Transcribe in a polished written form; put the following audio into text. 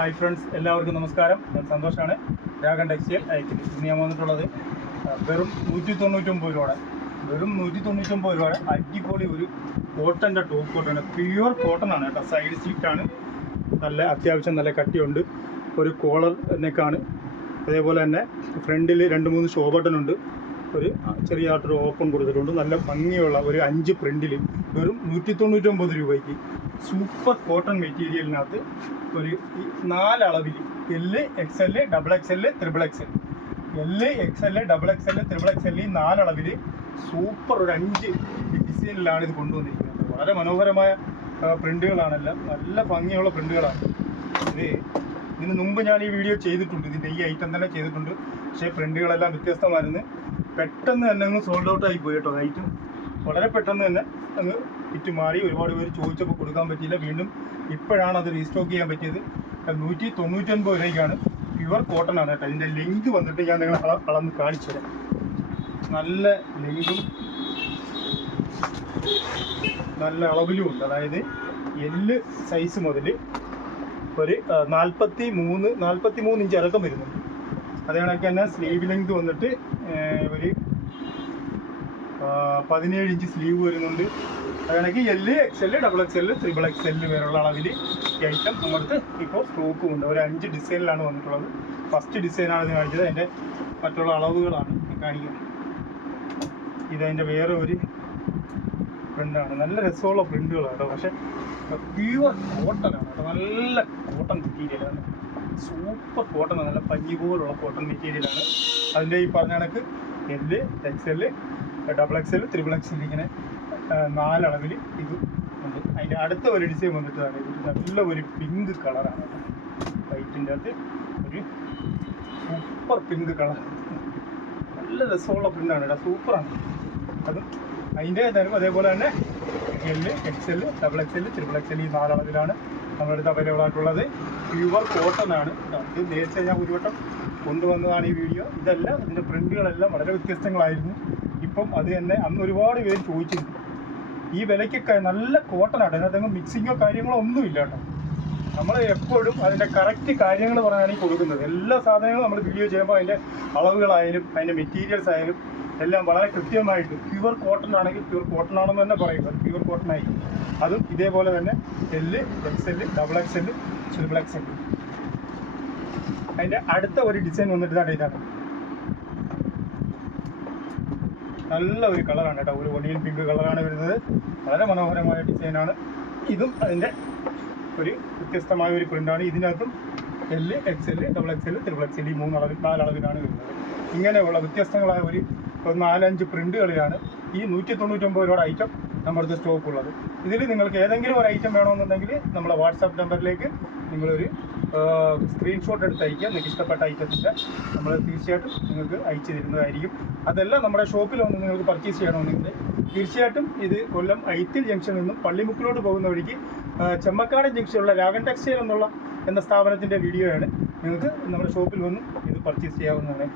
Hi friends, എല്ലാവർക്കും നമസ്കാരം. ഞാൻ സന്തോഷാണ്. രാഗൻ ടെക്സ്റ്റൈൽ അയക്കിൽ ഇന്ന് ഞാൻ വന്നിട്ടുള്ളത് വെറും 199 രൂപയുടെ അടിപൊളി ഒരു കോട്ടൻ്റെ ടോപ്പ് കോട്ടാണ്. പ്യുവർ കോട്ടൺ ആണ് കേട്ടോ. സൈഡ് സ്ലിറ്റാണ്, നല്ല അത്യാവശ്യം നല്ല കട്ടിയുണ്ട്. ഒരു കോളർ നെക്കാണ്. അതേപോലെ തന്നെ ഫ്രണ്ടിൽ 2-3 ഷോ ബട്ടണുണ്ട്. ഒരു ചെറിയതായിട്ടൊരു ഓപ്പൺ കൊടുത്തിട്ടുണ്ട്. നല്ല ഭംഗിയുള്ള ഒരു 5 പ്രിൻറ്റിൽ വെറും 199 രൂപയ്ക്ക് സൂപ്പർ കോട്ടൺ മെറ്റീരിയലിനകത്ത് ഒരു 4 അളവിൽ L, XL, XXL, XXL, L, XL, XXL, XXL ഈ 4 അളവിൽ സൂപ്പർ ഒരു 5 ഡിസൈനിലാണ് ഇത് കൊണ്ടുവന്നിരിക്കുന്നത്. വളരെ മനോഹരമായ പ്രിൻറ്റുകളാണെല്ലാം, നല്ല ഭംഗിയുള്ള പ്രിൻറ്റുകളാണ്. ഇതിന് മുമ്പ് ഞാൻ ഈ വീഡിയോ ചെയ്തിട്ടുണ്ട്, ഇതിൻ്റെ ഈ ഐറ്റം തന്നെ ചെയ്തിട്ടുണ്ട്. പക്ഷേ പ്രിൻറ്റുകളെല്ലാം വ്യത്യസ്തമായിരുന്നു. പെട്ടെന്ന് തന്നെ അങ്ങ് സോൾഡ് ഔട്ട് ആയി പോയി കേട്ടോ. ഐറ്റം വളരെ പെട്ടെന്ന് തന്നെ അങ്ങ് വിറ്റ് മാറി. ഒരുപാട് പേര് ചോദിച്ചപ്പോൾ കൊടുക്കാൻ പറ്റിയില്ല. വീണ്ടും ഇപ്പോഴാണ് അത് റീസ്റ്റോക്ക് ചെയ്യാൻ പറ്റിയത്. 199 രൂപയ്ക്കാണ്. പ്യുവർ കോട്ടൺ ആണ് കേട്ടോ. ഇതിൻ്റെ ലിങ്ക് വന്നിട്ട് ഞാൻ നിങ്ങളെ അളന്ന് കാണിച്ചു തരാം. നല്ല ലിങ്കും നല്ല അളവിലും ഉണ്ട്. അതായത് എല് സൈസ് മുതൽ ഒരു 43 ഇഞ്ച് ഇറക്കം വരുന്നുണ്ട്. അതേ കണക്ക് തന്നെ സ്ലീവ് ലെങ്ത് വന്നിട്ട് ഒരു 17 ഇഞ്ച് സ്ലീവ് വരുന്നുണ്ട്. അത് കണക്ക് എല്, XL, XXL, XXL വരെയുള്ള അളവിൽ ഈ ഐറ്റം നമ്മുടെ ഇപ്പോൾ സ്റ്റോക്കും ഉണ്ട്. ഒരു 5 ഡിസൈനിലാണ് വന്നിട്ടുള്ളത്. ഫസ്റ്റ് ഡിസൈനാണ് ഇത് കാണിച്ചത്. അതിൻ്റെ മറ്റുള്ള അളവുകളാണ് കാണിക്കുന്നത്. ഇതതിൻ്റെ വേറെ ഒരു പ്രിൻ്റാണ്. നല്ല രസമുള്ള പ്രിൻ്റുകളാണ് കേട്ടോ. പക്ഷേ പ്യുവർ കോട്ടനാണ് കേട്ടോ. നല്ല കോട്ടൺ മെറ്റീരിയലാണ്. സൂപ്പർ കോട്ടൺ, നല്ല പഞ്ഞി പോലുള്ള കോട്ടൺ മെറ്റീരിയലാണ്. അതിൻ്റെ ഈ പറഞ്ഞ കണക്ക് എല്, XL, XXL, XXL ഇങ്ങനെ 4 അളവിൽ ഇത് ഉണ്ട്. അതിൻ്റെ അടുത്ത ഒരു ഡിസൈൻ വന്നിട്ടാണ് ഇത് നല്ല ഒരു പിങ്ക് കളറാണ്. വൈറ്റിൻ്റെ അകത്ത് ഒരു സൂപ്പർ പിങ്ക് കളർ, നല്ല രസമുള്ള പ്രിൻ്റാണ് കേട്ടോ. സൂപ്പറാണ് അതും. അതിൻ്റെ തരും അതേപോലെ തന്നെ എല്, XL, XXL, XXL ഈ 4 അളവിലാണ് നമ്മുടെ അടുത്ത് അവൈലബിൾ ആയിട്ടുള്ളത്. പ്യുവർ കോട്ടൺ ആണ്. ഇത് നേരത്തെ ഞാൻ ഒരു വട്ടം കൊണ്ടുവന്നതാണ് ഈ വീഡിയോ. ഇതെല്ലാം ഇതിൻ്റെ പ്രിൻറ്റുകളെല്ലാം വളരെ വ്യത്യസ്തങ്ങളായിരുന്നു. ഇപ്പം അത് തന്നെ അന്ന് ഒരുപാട് പേര് ചോദിച്ചിരുന്നു. ഈ വിലയ്ക്കൊക്കെ നല്ല കോട്ടൺ ആണ്. അതിനകത്ത് മിക്സിങ്ങോ കാര്യങ്ങളോ ഒന്നുമില്ല കേട്ടോ. നമ്മൾ എപ്പോഴും അതിൻ്റെ കറക്റ്റ് കാര്യങ്ങൾ പറയാനാണ് ഈ കൊടുക്കുന്നത്. എല്ലാ സാധനങ്ങളും നമ്മൾ വീഡിയോ ചെയ്യുമ്പോൾ അതിൻ്റെ അളവുകളായാലും അതിൻ്റെ മെറ്റീരിയൽസ് ആയാലും എല്ലാം വളരെ കൃത്യമായിട്ട് പ്യുവർ കോട്ടൺ ആണെങ്കിൽ പ്യുവർ കോട്ടൺ ആണെന്ന് തന്നെ പറയും. അത് പ്യുവർ കോട്ടൺ ആയിരിക്കും. അതും ഇതേപോലെ തന്നെ എല്, XL, XXL, XXL. അതിൻ്റെ അടുത്ത ഒരു ഡിസൈൻ വന്നിട്ട് ഇതാണ്. നല്ല ഒരു കളറാണ് കേട്ടോ. ഒരു ഒണിയൻ പിങ്ക് കളറാണ് വരുന്നത്. വളരെ മനോഹരമായ ഡിസൈനാണ്. ഇതും അതിൻ്റെ ഒരു വ്യത്യസ്തമായ ഒരു പ്രിൻ്റാണ്. ഇതിനകത്തും എല്, XL, XXL, XXL ഈ 4 അളവിലാണ് വരുന്നത്. ഇങ്ങനെയുള്ള വ്യത്യസ്തങ്ങളായ ഒരു 4-5 പ്രിൻ്റുകളിലാണ് ഈ 199 രൂപയുടെ ഐറ്റം നമ്മുടെ അടുത്ത് സ്റ്റോക്ക് ഉള്ളത്. ഇതിൽ നിങ്ങൾക്ക് ഏതെങ്കിലും ഒരു ഐറ്റം വേണമെന്നുണ്ടെങ്കിൽ നമ്മളെ വാട്സാപ്പ് നമ്പറിലേക്ക് നിങ്ങളൊരു സ്ക്രീൻഷോട്ട് എടുത്ത് അയക്കുക. നിങ്ങൾക്ക് ഇഷ്ടപ്പെട്ട ഐറ്റത്തിൻ്റെ നമ്മൾ തീർച്ചയായിട്ടും നിങ്ങൾക്ക് അയച്ചു തരുന്നതായിരിക്കും. അതെല്ലാം നമ്മുടെ ഷോപ്പിൽ വന്ന് നിങ്ങൾക്ക് പർച്ചേസ് ചെയ്യണമെന്നുണ്ടെങ്കിൽ തീർച്ചയായിട്ടും ഇത് കൊല്ലം ഐത്തിൽ ജംഗ്ഷനിൽ നിന്നും പള്ളിമുക്കിലോട്ട് പോകുന്ന വഴിക്ക് ചെമ്മക്കാട് ജംഗ്ഷനിലുള്ള രാഗൻ ടെക്സ്റ്റൈൽ എന്ന സ്ഥാപനത്തിൻ്റെ വീഡിയോയാണ്. നിങ്ങൾക്ക് നമ്മുടെ ഷോപ്പിൽ വന്നും ഇത് പർച്ചേസ് ചെയ്യാവുന്നതാണ്.